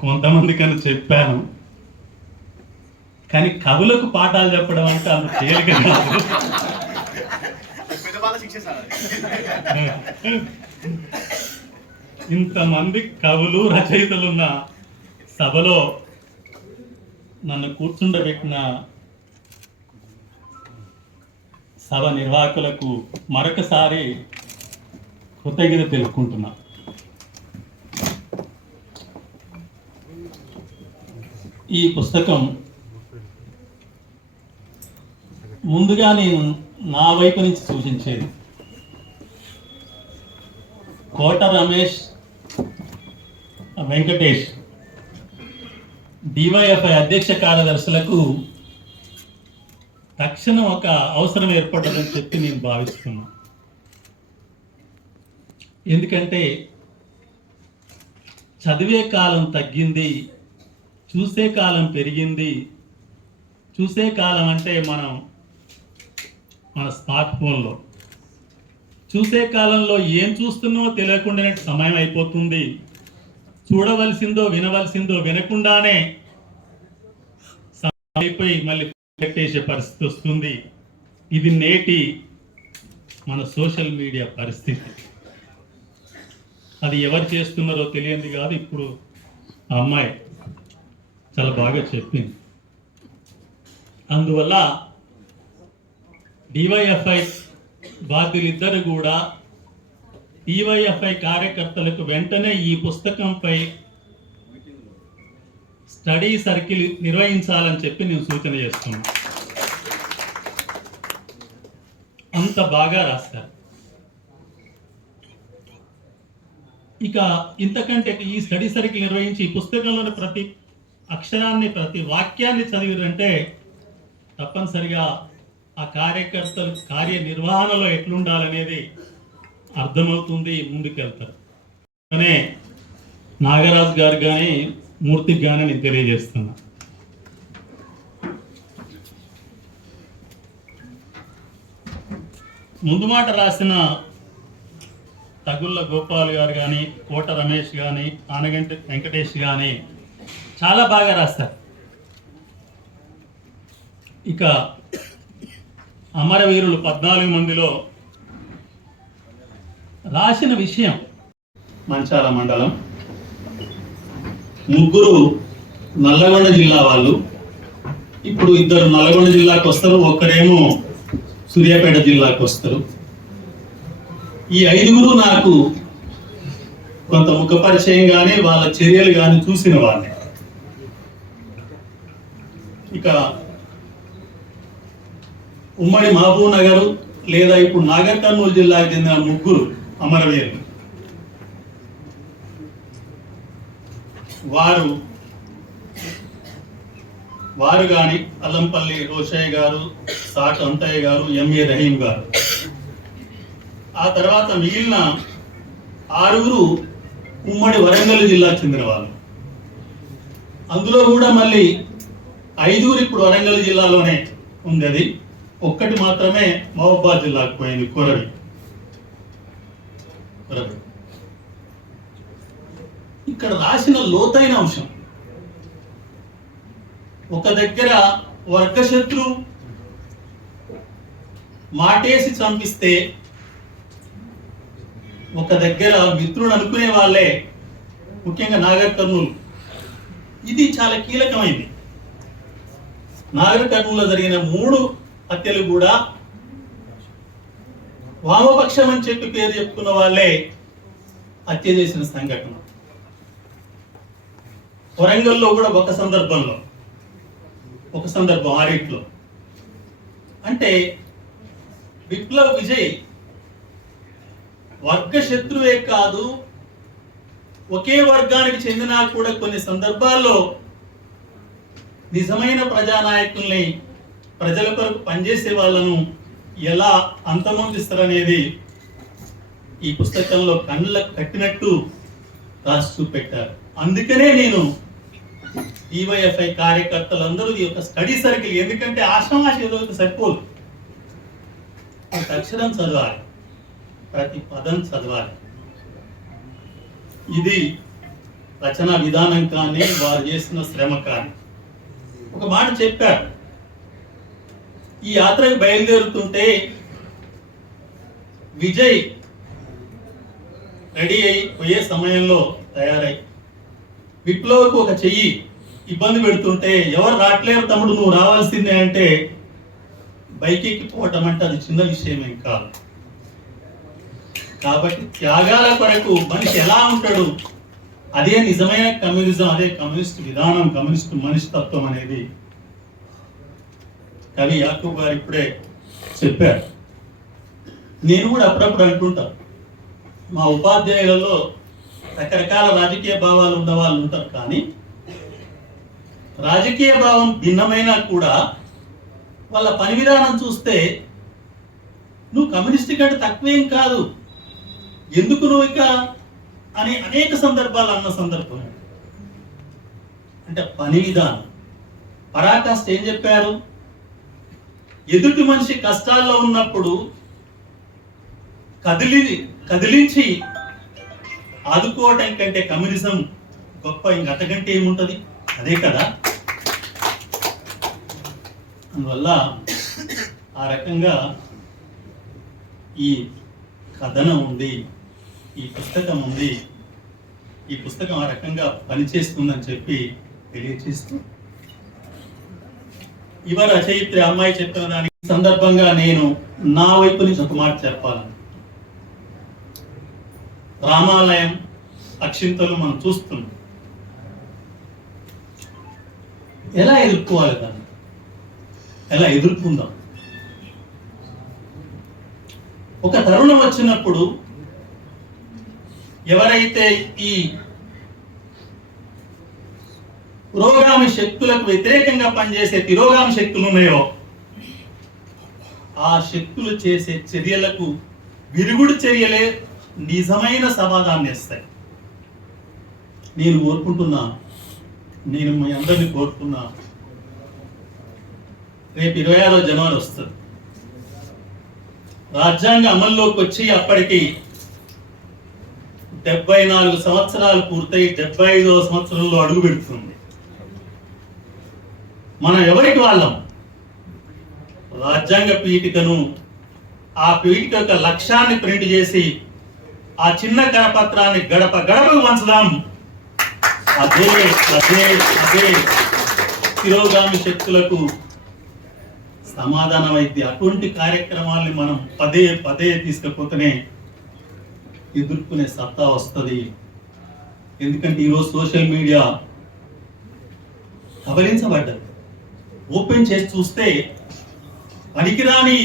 కొంతమంది కన్నా చెప్పాను. కానీ కవులకు పాఠాలు చెప్పడం అంటే అంత తేలిక. ఇంతమంది కవులు రచయితలున్న సభలో నన్ను కూర్చుండబెట్టిన సభ నిర్వాహకులకు మరొకసారి కృతజ్ఞత తెలుపుకుంటున్నా. ఈ పుస్తకం ముందుగా నేను నా వైపు నుంచి సూచించేది. కోట రమేష్ వెంకటేష్ డివైఎఫ్ఐ అధ్యక్ష కార్యదర్శులకు తక్షణం ఒక అవసరం ఏర్పడ్డదని చెప్పి నేను భావిస్తున్నా. ఎందుకంటే చదివే కాలం తగ్గింది చూసే కాలం పెరిగింది. చూసే కాలం అంటే మనం మన స్మార్ట్ ఫోన్లో. చూసే కాలంలో ఏం చూస్తున్నామో తెలియకుండానే సమయం అయిపోతుంది. చూడవలసిందో వినవలసిందో వినకుండానే అయిపోయి మళ్ళీ పెట్టేసే పరిస్థితి వస్తుంది. ఇది నేటి మన సోషల్ మీడియా పరిస్థితి. అది ఎవరు చేస్తున్నారో తెలియంది కాదు. ఇప్పుడు ఆ అమ్మాయి చాలా బాగా చెప్పింది. అందువల్ల డివైఎఫ్ఐ బాధ్యులిద్దరు కూడా డివైఎఫ్ఐ కార్యకర్తలకు వెంటనే ఈ పుస్తకంపై స్టడీ సర్కిల్ నిర్వహించాలని చెప్పి నేను సూచన చేస్తున్నాను. అంత బాగా రాస్తారు ఇక ఇంతకంటే ఈ స్టడీ సర్కిల్ నిర్వహించి ఈ పుస్తకంలోని ప్రతి అక్షరాన్ని ప్రతి వాక్యాన్ని చదివిరంటే తప్పనిసరిగా ఆ కార్యకర్తలు కార్యనిర్వహణలో ఎట్లుండాలనేది అర్థమవుతుంది ముందుకెళ్తారు. అనే నాగరాజు గారు కానీ మూర్తికి కానీ నేను తెలియజేస్తున్నా. ముందు మాట రాసిన తగుళ్ళ గోపాల్ గారు కానీ కోట రమేష్ కానీ ఆనగంటి వెంకటేష్ కానీ చాలా బాగా రాస్తారు ఇక అమరవీరులు పద్నాలుగు మందిలో రాసిన విషయం. మంచాల మండలం. ముగ్గురు నల్లగొండ జిల్లా వాళ్ళు. ఇప్పుడు ఇద్దరు నల్గొండ జిల్లాకు వస్తారు ఒక్కరేమో సూర్యాపేట జిల్లాకు వస్తారు. ఈ ఐదుగురు నాకు కొంత ముఖ పరిచయం కానీ వాళ్ళ చర్యలు కానీ చూసిన వాళ్ళే. ఇక ఉమ్మడి మహబూబ్ నగర్ లేదా ఇప్పుడు నాగర్ కర్నూలు జిల్లాకు చెందిన ముగ్గురు అమరవీరులు. వారు వారు కానీ అల్లంపల్లి రోషయ్య గారు సాట్ అంతయ్య గారు ఎంఏ రహీం గారు. ఆ తర్వాత మిగిలిన ఆరుగురు ఉమ్మడి వరంగల్ జిల్లాకు చెందిన వాళ్ళు. అందులో కూడా మళ్ళీ ఐదుగురు ఇప్పుడు వరంగల్ జిల్లాలోనే ఉంది అది ఒక్కటి మాత్రమే మహబాద్ జిల్లాకు పోయింది కొరవి కొరవి ఇక్కడ రాసిన లోతైన అంశం. ఒక దగ్గర వర్గశత్రు మాటేసి చంపిస్తే ఒక దగ్గర మిత్రుడు అనుకునే వాళ్ళే ముఖ్యంగా నాగర్ కర్నూలు. ఇది చాలా కీలకమైంది. నాగర్ కర్నూలులో జరిగిన మూడు హత్యలు కూడా వామపక్షం అని చెప్పి పేరు చెప్పుకున్న వాళ్ళే హత్య చేసిన సంఘటన. వరంగల్లో కూడా ఒక సందర్భంలో ఒక సందర్భం ఆరిట్లో అంటే విప్లవ విజయ్ వర్గ శత్రువే కాదు ఒకే వర్గానికి చెందినా కూడా కొన్ని సందర్భాల్లో నిజమైన ప్రజానాయకుల్ని ప్రజల కొరకు పనిచేసే వాళ్ళను ఎలా అంతమొందిస్తారనేది ఈ పుస్తకంలో కళ్ళకు కట్టినట్టు రాసి చూపెట్టారు. అందుకనే నేను ఈవైఎఫ్ఐ కార్యకర్తలందరూ ఈ యొక్క స్టడీ సర్కిల్ ఎందుకంటే ఆశ్రమాష ఏదో సరిపోదు. ప్రతి అక్షరం చదవాలి ప్రతి పదం చదవాలి. ఇది రచన విధానం కానీ వారు చేసిన శ్రమ కానీ. ఒక మాట చెప్పారు. ఈ యాత్రకు బయలుదేరుతుంటే విజయ్ రెడీ అయి పోయే సమయంలో తయారై విప్లవకు ఒక చెయ్యి ఇబ్బంది పెడుతుంటే ఎవరు రావట్లేరు తమ్ముడు నువ్వు రావాల్సిందే అంటే బైక్ ఎక్కిపోవటం అంటే అది చిన్న విషయమేం కాదు. కాబట్టి త్యాగాల కొరకు మనిషి ఎలా ఉంటాడు? అదే నిజమైన కమ్యూనిజం అదే కమ్యూనిస్ట్ విధానం కమ్యూనిస్ట్ మనిషితత్వం అనేది. కవి యాకూబ్ గారు ఇప్పుడే చెప్పారు. నేను కూడా అప్పుడప్పుడు అంటుంటా మా ఉపాధ్యాయులలో రకరకాల రాజకీయ భావాలు ఉన్న వాళ్ళు ఉంటారు కానీ రాజకీయ భావం భిన్నమైనా కూడా వాళ్ళ పని విధానం చూస్తే నువ్వు కమ్యూనిస్ట్ కంటే తక్కువేం కాదు. ఎందుకు నువ్వు ఇక అని అనేక సందర్భాలు అన్న సందర్భం. అంటే పని విధానం. పరాకాష్ట ఏం చెప్పారు? ఎదుటి మనిషి కష్టాల్లో ఉన్నప్పుడు కదిలి కదిలించి ఆదుకోవటం కంటే కమ్యూనిజం గొప్ప ఇంకంతకంటే ఏముంటది? అదే కదా. అందువల్ల ఆ రకంగా ఈ కథనం ఉంది. ఈ పుస్తకం ఉంది. ఈ పుస్తకం ఆ రకంగా పనిచేస్తుందని చెప్పి తెలియచేస్తూ ఇవ రచయిత్రి అమ్మాయి చెప్పిన దాని సందర్భంగా నేను నా వైపు నుంచి ఒక మాట చెప్పాలని రామాలయం అక్షింతలు మనం చూస్తున్నాం. ఎలా ఎదుర్కోవాలి దాన్ని? ఎలా ఎదుర్కొందాం? ఒక తరుణం వచ్చినప్పుడు ఎవరైతే ఈ పురోగామి శక్తులకు వ్యతిరేకంగా పనిచేసే తిరోగామి శక్తులు ఉన్నాయో ఆ శక్తులు చేసే చర్యలకు విరుగుడు చర్యలే నిజమైన సమాధానం ఇస్తాయి. నేను కోరుకుంటున్నా నేను మీ అందరిని కోరుకున్నా రేపు ఇరవై ఆరో జనవరి వస్తుంది. రాజ్యాంగ అమల్లోకి వచ్చి అప్పటికి డెబ్బై నాలుగు సంవత్సరాలు పూర్తయి డెబ్బై ఐదవ సంవత్సరంలో అడుగు పెడుతుంది. మనం ఎవరికి వాళ్ళం? రాజ్యాంగ పీఠికను ఆ పీఠిక యొక్క లక్ష్యాన్ని ప్రింట్ చేసి ఆ చిన్న కరపత్రాన్ని గడప గడపకు పంచుదాం. అదే అదే అదే తిరోగామి శక్తులకు సమాధానం అయితే అటువంటి కార్యక్రమాల్ని మనం పదే పదే తీసుకపోతేనే ఎదుర్కొనే సత్తా వస్తుంది. ఎందుకంటే ఈరోజు సోషల్ మీడియా కబలించబడ్డది. ఓపెన్ చేసి చూస్తే పనికిరాని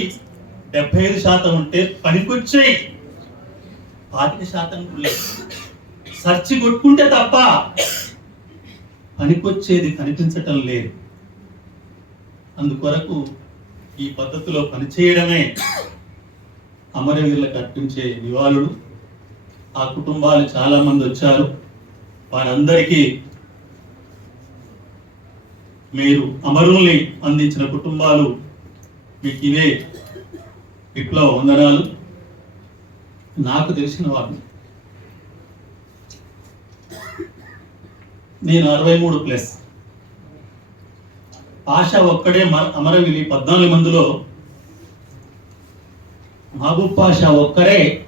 డెబ్బై ఐదు శాతం ఉంటే పనికొచ్చే పాతిక శాతం లేదు. సర్చి కొట్టుకుంటే తప్ప పనికొచ్చేది కనిపించటం లేదు. అందుకొరకు ఈ పద్ధతిలో పనిచేయడమే అమరవీరులకు అర్పించే నివాళులు. ఆ కుటుంబాలు చాలా మంది వచ్చారు. వారందరికీ మీరు అమరుల్ని అందించిన కుటుంబాలు మీకు ఇవే విప్లవ వందనాలు. నాకు తెలిసిన వారు నేను అరవై మూడు ప్లస్. ఆశ ఒక్కడే మ- అమరవీరి పద్నాలుగు మందిలో మహబూబ్ పాషా ఒక్కరే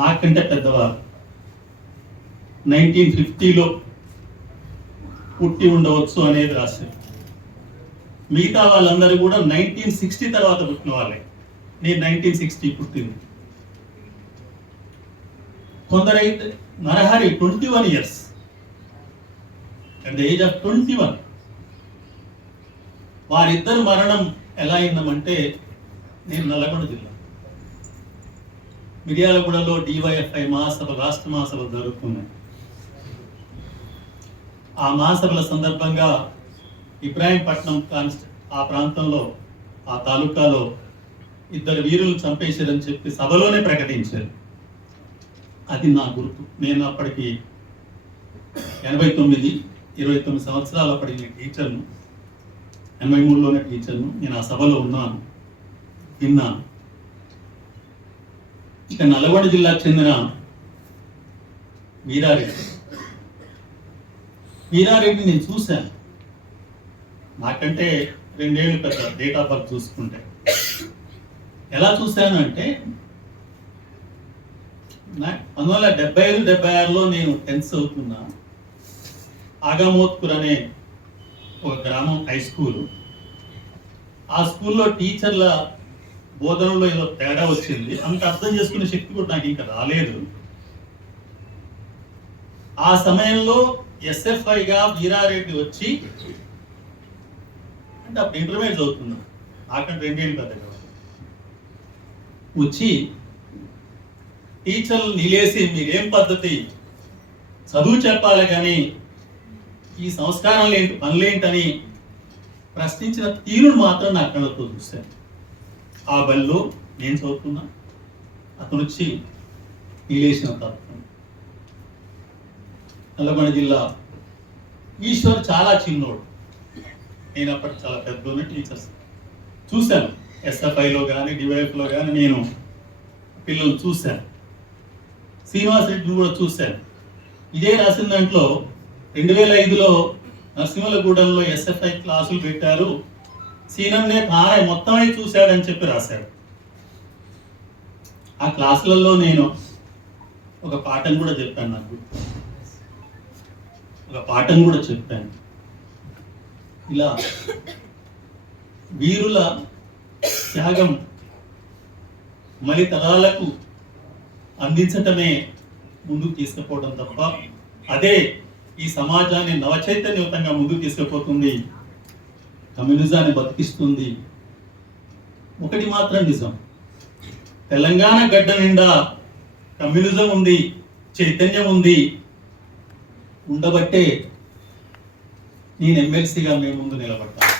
నాకంటే పెద్దవారు నైన్టీన్ ఫిఫ్టీలో పుట్టి ఉండవచ్చు అనేది రాశారు మిగతా వాళ్ళందరూ కూడా నైన్టీన్ సిక్స్టీ తర్వాత పుట్టిన వాళ్ళే. నేను నైన్టీన్ సిక్స్టీ పుట్టింది. కొందరైతే Narahari twenty one years. At the age of twenty one వారిద్దరు మరణం ఎలా అయిందమంటే నేను నల్లగొండ జిల్లా. మిర్యాలగూడలో డివైఎఫ్ఐ మహాసభ రాష్ట్ర మహాసభ జరుగుతున్నాయి ఆ మహాసభల సందర్భంగా ఇబ్రాహీంపట్నం కాన్స్ట్ ఆ ప్రాంతంలో ఆ తాలూకాలో ఇద్దరు వీరులు చంపేశారని చెప్పి సభలోనే ప్రకటించారు. అది నా గుర్తు. నేను అప్పటికి ఎనభై తొమ్మిది ఇరవై తొమ్మిది సంవత్సరాలు అప్పటికి నేను టీచర్ను. ఎనభై మూడులోనే టీచర్ను. నేను ఆ సభలో ఉన్నాను. విన్నాను. ఇక నల్గొండ జిల్లాకు చెందిన వీరారెడ్డి. వీరారెడ్డి నేను చూశాను. నాకంటే రెండేళ్ళు పెద్ద డేట్ ఆఫ్ బర్త్ చూసుకుంటే. ఎలా చూశాను అంటే పంతొమ్మిది వందల డెబ్బై ఐదు డెబ్బై ఆరులో నేను టెన్త్ చదువుతున్నా ఆగమోత్పూర్ అనే ఒక గ్రామం హై స్కూలు ఆ స్కూల్లో టీచర్ల బోధనలో ఏదో తేడా వచ్చింది. అంత అర్థం చేసుకునే శక్తి కూడా నాకు ఇంకా రాలేదు. ఆ సమయంలో ఎస్ఎఫ్ఐగా వీరారెడ్డి వచ్చి అంటే అప్పుడు ఇంటర్మీడియట్ చదువుతున్నా. అక్కడ రెండేళ్ళు పెద్ద వచ్చి టీచర్లు నిలేసి మీరేం పద్ధతి? చదువు చెప్పాలి కానీ ఈ సంస్కారం ఏంటి పనులేంటని ప్రశ్నించిన తీరును మాత్రం నా కళ్ళతో చూశాను. ఆ బల్లో నేను చదువుతున్నా. అతను వచ్చి నిలేసిన తత్వం నల్లగొండ జిల్లా ఈశ్వర్ చాలా చిన్నోడు. నేను అప్పటికి చాలా పెద్ద టీచర్స్ చూశాను. ఎస్ఎఫ్ఐలో కానీ డివైఎఫ్లో కానీ నేను పిల్లలు చూశాను. శ్రీనివాస్ రెడ్డిని కూడా చూశాను. ఇదే రాసిన దాంట్లో రెండు వేల ఐదులో నరసింహలగూడెంలో ఎస్ఎఫ్ఐ క్లాసులు పెట్టారు. సీనంనే మొత్తం మొత్తమై చూశాడని చెప్పి రాశాడు. ఆ క్లాసులలో నేను ఒక పాఠం కూడా చెప్పాను నాకు. ఒక పాఠం కూడా చెప్పాను. ఇలా వీరుల త్యాగం మరి తరాలకు అందించటమే ముందుకు తీసుకుపోవడం తప్ప అదే ఈ సమాజాన్ని నవచైతన్యయుతంగా ముందుకు తీసుకుపోతుంది. కమ్యూనిజాన్ని బతికిస్తుంది. ఒకటి మాత్రం నిజం. తెలంగాణ గడ్డ నిండా కమ్యూనిజం ఉంది చైతన్యం ఉంది. ఉండబట్టే నేను ఎమ్మెల్సీగా మేము ముందు నిలబడ్డాను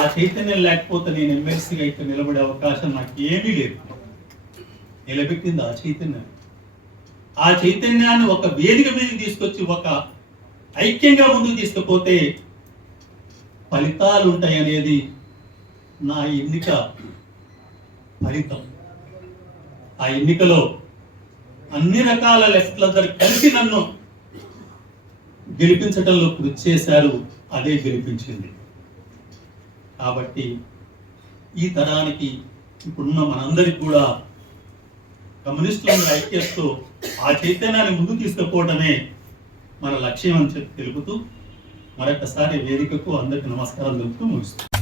ఆ చైతన్యం లేకపోతే నేను ఎమ్మెల్సీగా ఇక్కడ నిలబడే అవకాశం నాకు ఏమీ లేదు. నిలబెట్టింది ఆ చైతన్యం ఆ చైతన్యాన్ని ఒక వేదిక మీదకి తీసుకొచ్చి ఒక ఐక్యంగా ముందుకు తీసుకుపోతే ఫలితాలు ఉంటాయి అనేది నా ఎన్నిక ఫలితం. ఆ ఎన్నికలో అన్ని రకాల లెఫ్ట్లందరూ కలిసి నన్ను గెలిపించడంలో కృషి చేశారు అదే గెలిపించింది. కాబట్టి ఈ తరానికి ఇప్పుడున్న మనందరికి కూడా కమ్యూనిస్టులను ఐక్యతతో ఆ చైతన్యాన్ని ముందుకు తీసుకుపోవడమే మన లక్ష్యం అని చెప్పి తెలుపుతూ మరొకసారి వేదికకు అందరికి నమస్కారం తెలుపుతూ ముగిస్తాం